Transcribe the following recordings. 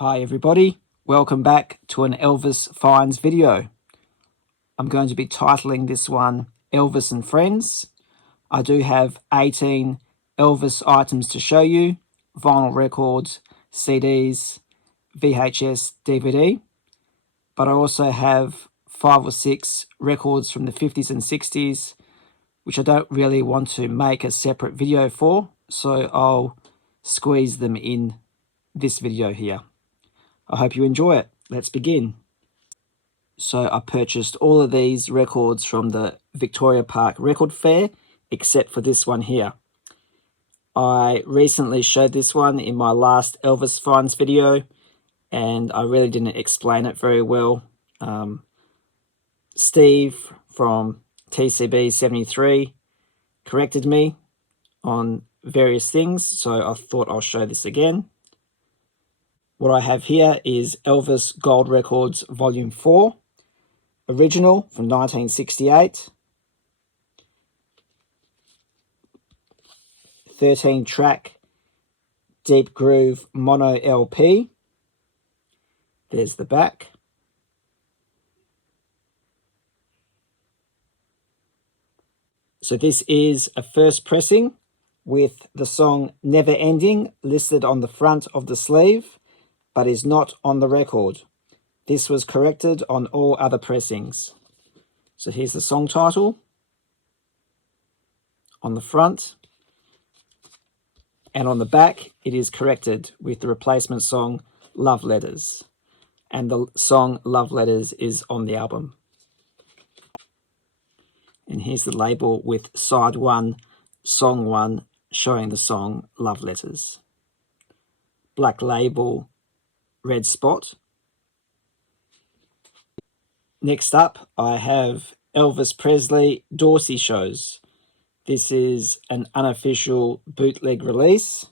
Hi everybody, welcome back to an Elvis Finds video. I'm going to be titling this one Elvis and Friends. I do have 18 Elvis items to show you, vinyl records, CDs, VHS, DVD, but I also have 5 or 6 records from the 50s and 60s, which I don't really want to make a separate video for, so I'll squeeze them in this video here. I hope you enjoy it. Let's begin. So I purchased all of these records from the Victoria Park Record Fair, except for this one here. I recently showed this one in my last Elvis Finds video, and I really didn't explain it very well. Steve from TCB 73 corrected me on various things, so I thought I'll show this again. What I have here is Elvis Gold Records Volume 4, original from 1968, 13-track Deep Groove Mono LP. There's the back. So this is a first pressing with the song Never Ending listed on the front of the sleeve, but is not on the record. This was corrected on all other pressings. So here's the song title on the front, and on the back it is corrected with the replacement song Love Letters, and the song Love Letters is on the album. And here's the label with side 1, song 1, showing the song Love Letters. Black label, red spot. Next up, I have Elvis Presley Dorsey Shows. This is an unofficial bootleg release.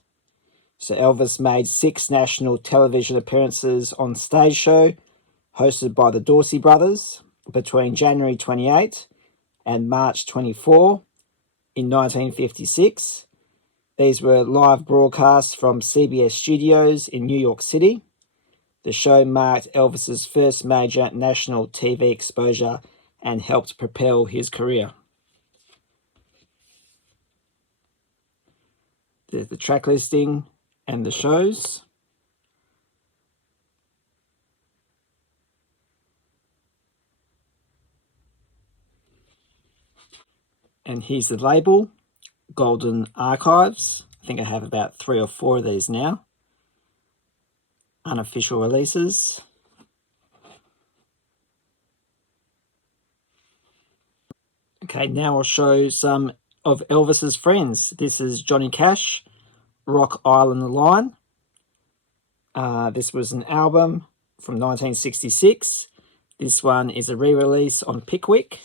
So Elvis made 6 national television appearances on Stage Show, hosted by the Dorsey brothers, between January 28 and March 24 in 1956. These were live broadcasts from CBS studios in New York City. The show marked Elvis's first major national TV exposure and helped propel his career. There's the track listing and the shows. And here's the label, Golden Archives. I think I have about 3 or 4 of these now. Unofficial releases. Okay, now I'll show some of Elvis's friends. This is Johnny Cash, Rock Island Line. This was an album from 1966. This one is a re-release on Pickwick.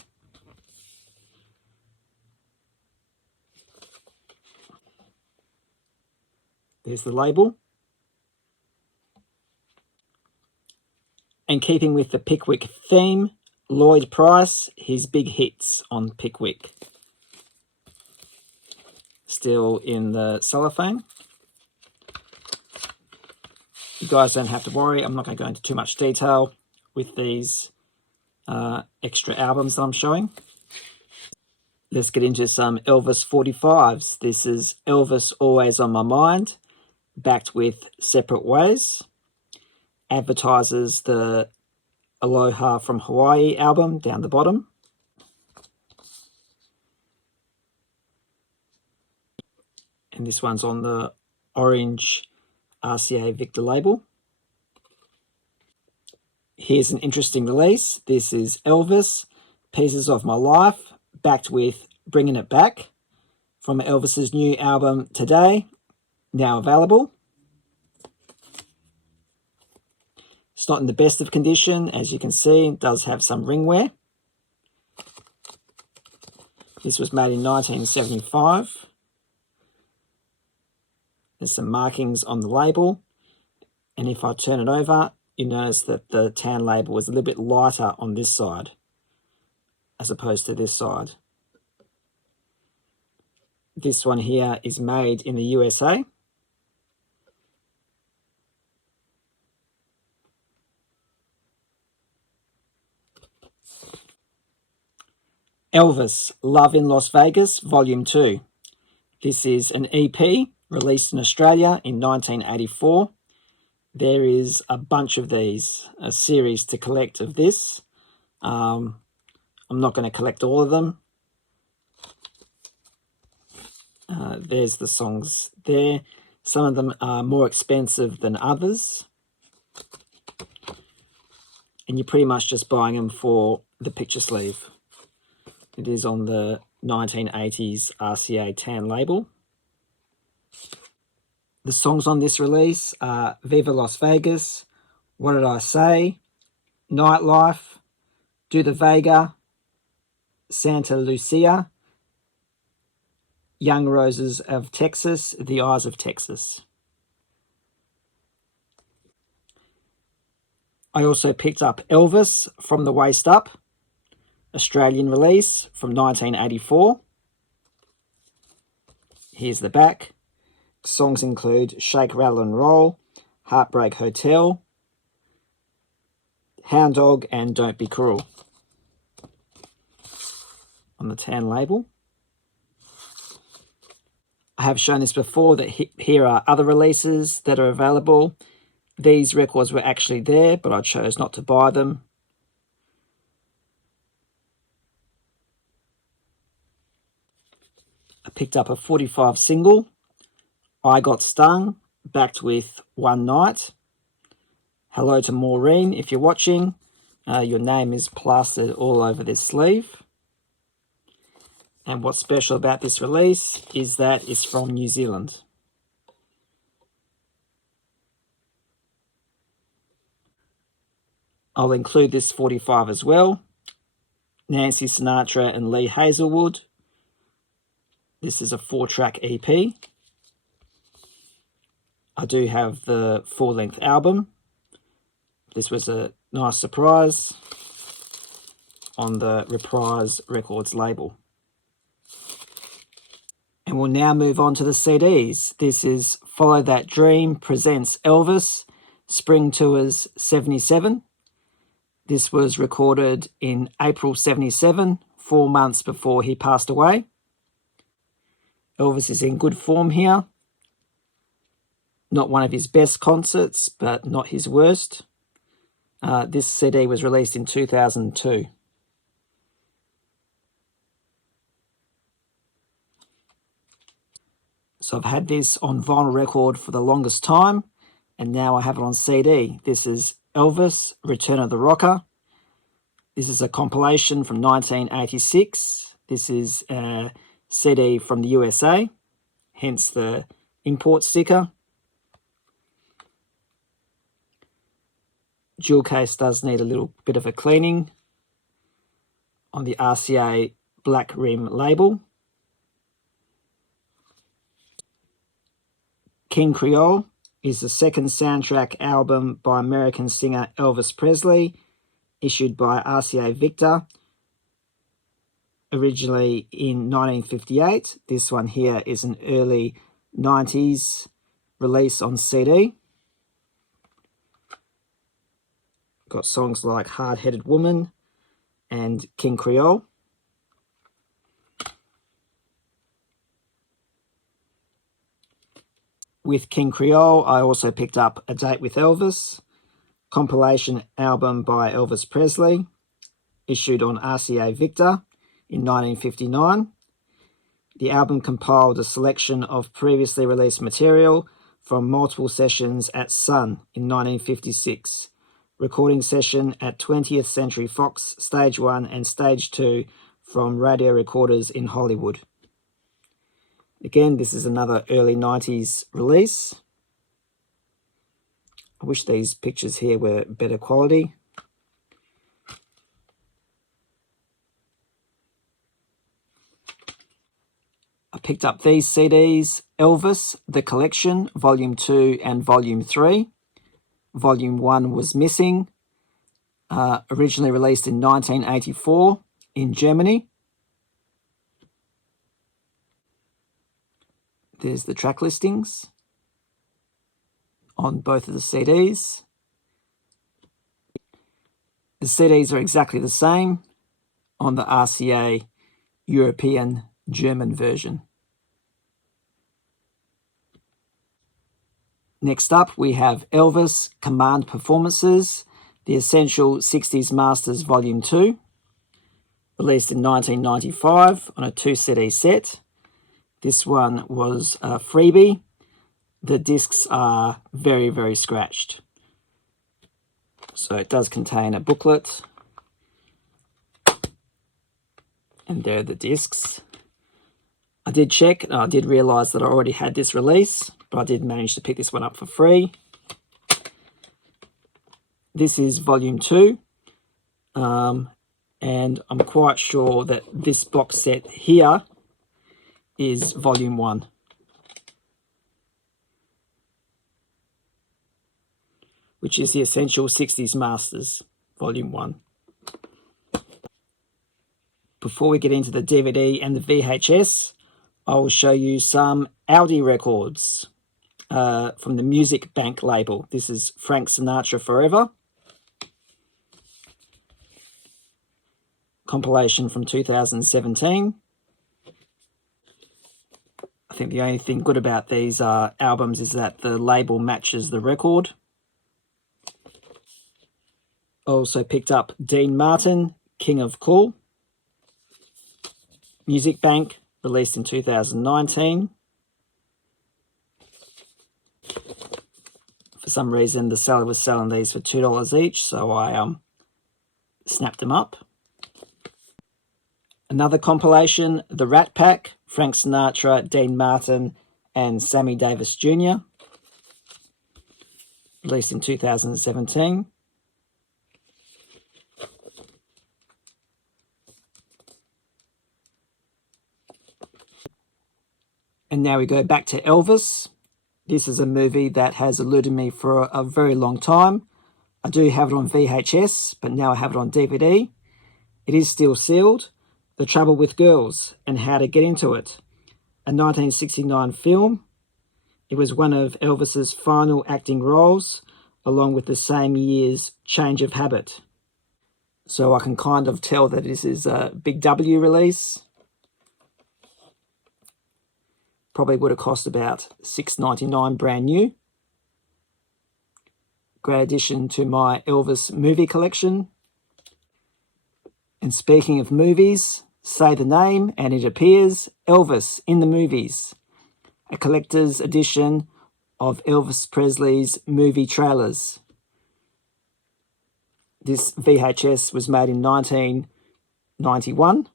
There's the label. And keeping with the Pickwick theme, Lloyd Price, his big hits on Pickwick. Still in the cellophane. You guys don't have to worry, I'm not going to go into too much detail with these extra albums that I'm showing. Let's get into some Elvis 45s. This is Elvis Always on My Mind, backed with Separate Ways. Advertises the Aloha from Hawaii album down the bottom. And this one's on the orange RCA Victor label. Here's an interesting release. This is Elvis, Pieces of My Life, backed with Bringing It Back, from Elvis's new album Today, now available. It's not in the best of condition, as you can see. It does have some ring wear. This was made in 1975. There's some markings on the label, and if I turn it over, you notice that the tan label was a little bit lighter on this side as opposed to this side. This one here is made in the USA. Elvis, Love in Las Vegas, Volume 2. This is an EP released in Australia in 1984. There is a bunch of these, a series to collect of this. I'm not going to collect all of them. There's the songs there. Some of them are more expensive than others. And you're pretty much just buying them for the picture sleeve. It is on the 1980s RCA tan label. The songs on this release are Viva Las Vegas, What Did I Say, Nightlife, Do the Vega, Santa Lucia, Young Roses of Texas, The Eyes of Texas. I also picked up Elvis, From the Waist Up, Australian release from 1984. Here's the back. Songs include Shake, Rattle and Roll, Heartbreak Hotel, Hound Dog and Don't Be Cruel on the tan label. I have shown this before that here are other releases that are available. These records were actually there, but I chose not to buy them. I picked up a 45 single, I Got Stung, backed with One Night. Hello to Maureen, if you're watching. Your name is plastered all over this sleeve. And what's special about this release is that it's from New Zealand. I'll include this 45 as well. Nancy Sinatra and Lee Hazelwood. This is a 4-track EP. I do have the full-length album. This was a nice surprise on the Reprise Records label. And we'll now move on to the CDs. This is Follow That Dream presents Elvis, Spring Tours 77. This was recorded in April 77, 4 months before he passed away. Elvis is in good form here. Not one of his best concerts, but not his worst. This CD was released in 2002. So I've had this on vinyl record for the longest time, and now I have it on CD. This is Elvis, Return of the Rocker. This is a compilation from 1986. This is a CD from the USA, hence the import sticker. Jewel case does need a little bit of a cleaning on the RCA black rim label. King Creole is the second soundtrack album by American singer Elvis Presley, issued by RCA Victor, originally in 1958. This one here is an early 90s release on CD. Got songs like Hard-Headed Woman and King Creole. With King Creole, I also picked up A Date with Elvis, compilation album by Elvis Presley, issued on RCA Victor in 1959. The album compiled a selection of previously released material from multiple sessions at Sun in 1956, recording session at 20th Century Fox Stage 1 and Stage 2 from radio recorders in Hollywood. Again, this is another early 90s release. I wish these pictures here were better quality. I picked up these CDs, Elvis, The Collection, Volume 2 and Volume 3. Volume 1 was missing. Originally released in 1984 in Germany. There's the track listings on both of the CDs. The CDs are exactly the same on the RCA European German version. Next up, we have Elvis Command Performances, The Essential 60s Masters Volume 2, released in 1995 on a 2-CD set. This one was a freebie. The discs are very, very scratched. So it does contain a booklet. And there are the discs. I did check and I did realise that I already had this release, but I did manage to pick this one up for free. This is Volume 2. And I'm quite sure that this box set here is Volume 1. Which is the Essential 60s Masters, Volume 1. Before we get into the DVD and the VHS, I will show you some Audi records from the Music Bank label. This is Frank Sinatra Forever. Compilation from 2017. I think the only thing good about these albums is that the label matches the record. Also picked up Dean Martin, King of Cool. Music Bank, released in 2019. For some reason, the seller was selling these for $2 each, so I snapped them up. Another compilation, The Rat Pack, Frank Sinatra, Dean Martin, and Sammy Davis Jr. Released in 2017. And now we go back to Elvis. This is a movie that has eluded me for a very long time. I do have it on VHS, but now I have it on DVD. It is still sealed. The Trouble with Girls and How to Get Into It. A 1969 film. It was one of Elvis's final acting roles, along with the same year's Change of Habit. So I can kind of tell that this is a big W release. Probably would have cost about $6.99 brand new. Great addition to my Elvis movie collection. And speaking of movies, say the name and it appears, Elvis in the Movies. A collector's edition of Elvis Presley's movie trailers. This VHS was made in 1991.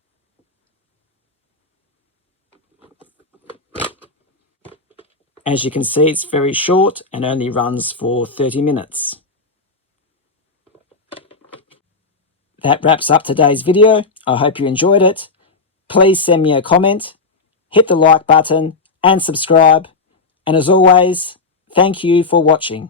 As you can see, it's very short and only runs for 30 minutes. That wraps up today's video. I hope you enjoyed it. Please send me a comment, hit the like button and subscribe. And as always, thank you for watching.